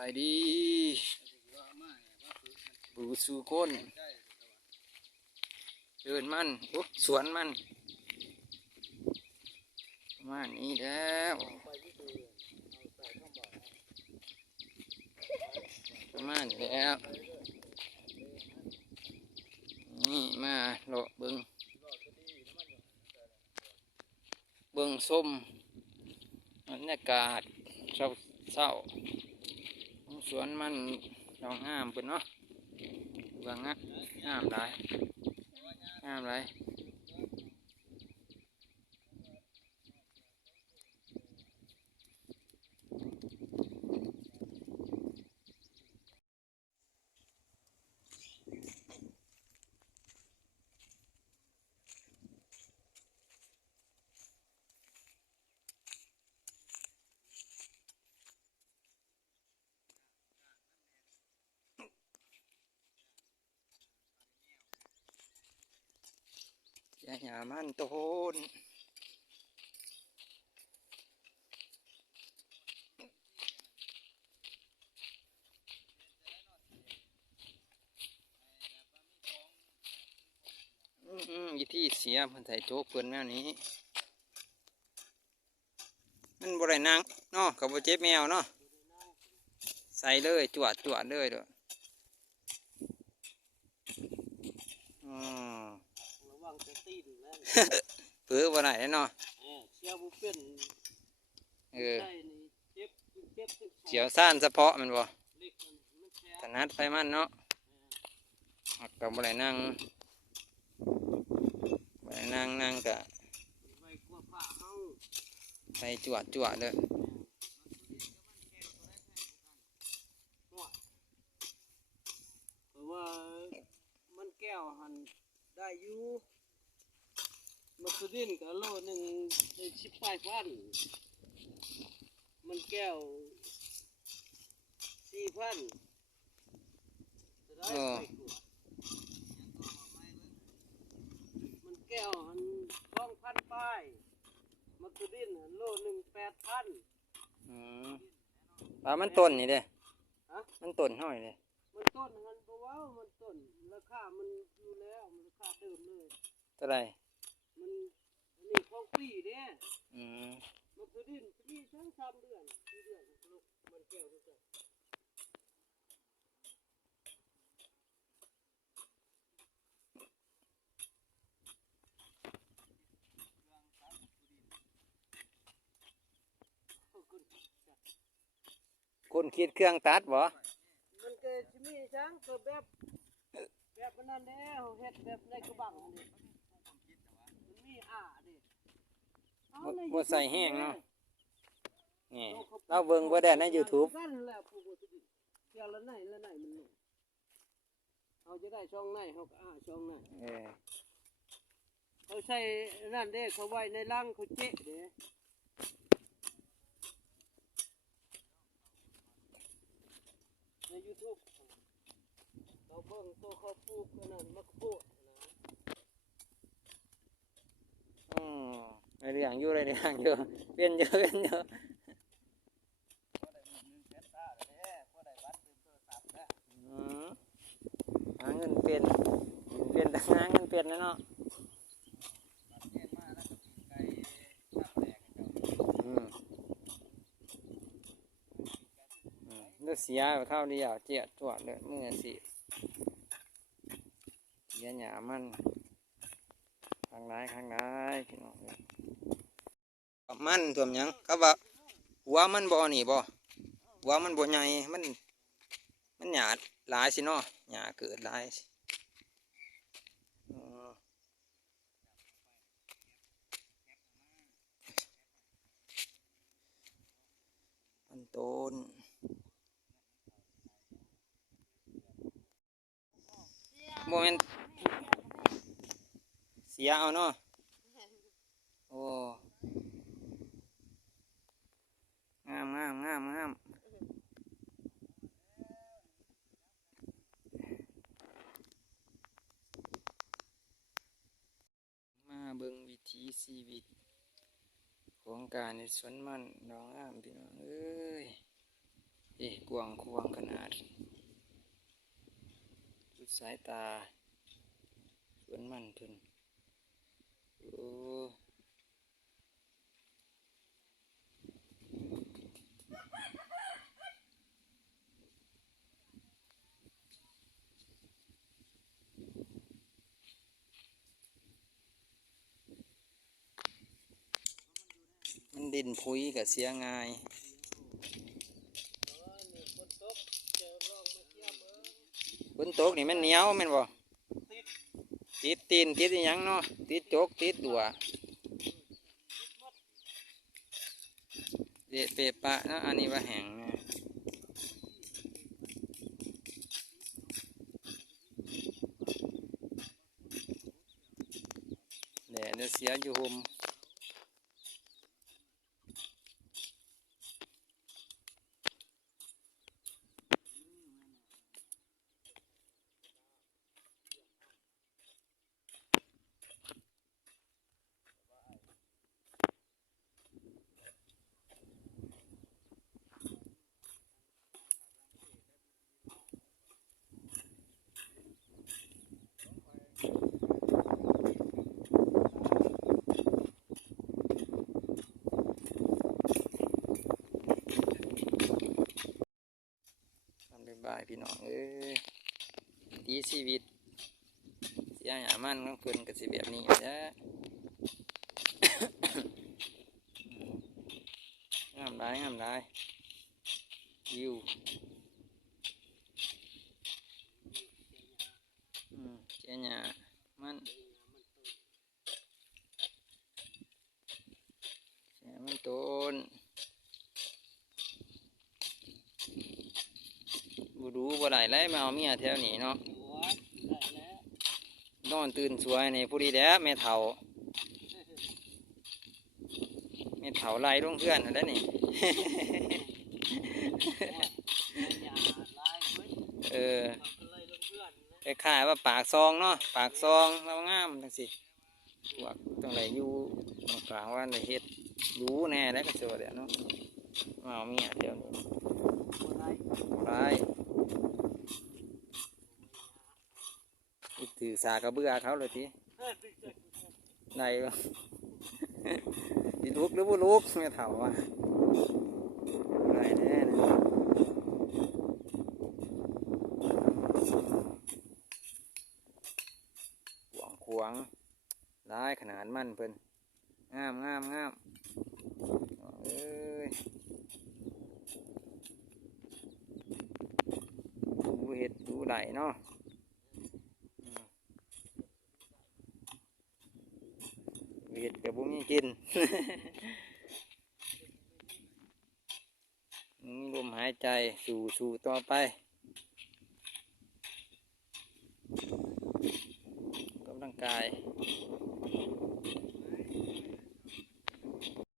ายดีบูสูคนเดินมันโอ้สวนมันประมาณนี้แล้วประมาณนี้แล้วนี่มาเลาะเบิ่งส้มบรรยากาศเศร้าสวนมันดอกงามเพิ่นเนาะบางงามหลายงามหลายหญ้ามันต้นยี่ที่เสียมันใส่โจ๊กเพิ่นแนวนี้มันบ่ได้นั่งเนาะกับบ่เจ็บแมวเนาะใส่เลยจวดเลยเด้อระวังจะตีนแล้ว เปื้อบ่ได้เนาะเชียวบุเป็นเสียวซ่านเฉพาะมันบ่ถนัดไฟมันเนาะกับบ่ได้นั่งกะใส่จวดเลยเพราะว่ามันแก้วหันได้อยู่มัสดินกับโลหนึ่งได้15,000มันแก้ว4,000จะได้มันแก้วหัน2,000ป้ายมัสดินโลหนึ่ง8,000มันต้นนี่เด้มันต้นห้อยเลยมันต้นมันเพราะว่ามันต้นราคามันอยู่แล้วมันราคาเดิมเลยเท่าไรมันอันนี้ของปีเนี่ยมันคือดินปีทั้ง3 เดือน4 เดือนลูกมันแก้วทุกอย่างคนคิดเครื่องตัดบ่มันเกิดมีช้างเกิดแบบนั้นแน่เฮ็ดแบบในกระบังนี่มันมีดิบ่ใส่แห้งเนาะนี่เราเบิ่งบ่ได้ใน YouTube กันแหละผู้บ่สิเกี่ยวละไหนมันลงเฮาจะได้ช่องไหนเฮาก็ช่องไหนเขาใส่นั่นเด้เขาไว้ในรังเขาเจ๊เด้ใน YouTube เราเบิ่งตัวเขาปลูกนั่นมักโพดในเรื่องอยู่เปลี่ยนเยอะหาเงินเปลี่ยนแต่หาเงินเปลี่ยนนะเนาะเลือดเสียข้าวเดียวเจี๊ยดตัวเลยมือสิเสียหยามันข้างในพี่น้องมันตัวยังเขาบอกหัวมันบ่อนี่บ่หัวมันบ่ใหญ่มันหยาดหลายสิเนาะหยาเกิดหลายมันต้นโมเมนเสียเอาเนาะโอ้งามมาเบิ่งวิถีชีวิตของการในสวนมันดอกงามพี่น้องเอ้ย กวางควางขนาดสุดสายตาสวนมันเพิ่นโอ้มันดินพุยกับเสียง่ายฝนตกนี่มันเหนียวแม่นบ่ติดตีนติดอหยังเนาะติดจกติดดัวเดะเปะปะนะอันนี้ว่าแห้งนะแดดจะเสียอยู่ห่มทำได้บ่ายพี่น้องเอ้ยดีชีวิตเสียหยามันของเพิ่นก็สิแบบนี้แหละงามได้งามได้วิวเจียหยามันเจียมันต้นบูดูบ่ได้ไรมาเอาเมียแถวนี้เนาะนอนตื่นสวยนี่ผู้ดีแด้แม่เฒ่าแม่เฒ่าไล่ลงเพื่อนนั่นแหละนี่ เออคล้ายๆว่าปากซองเนาะปากซองเรางามจังสิพวกตรงไหนอยู่ตรงกลางว่าในเฮ็ดรู้แน่แล้วก็เจอเดี๋ยวเนาะมาเอาเมียเดี๋ยวนี้ไรถือสากระเบื้อเขาเลยทีไหนวะ ดีลุกหรือบ่ลุกไม่เท่าว่ะไรแน่นะขวางขวางร้ายขนาดมันเพิ่นงามงามงามเอ้ยดูเห็ดดูไหลเนาะเห็ดกับบุ้มีกิน มีลมหายใจสู่ต่อไปกำลังกาย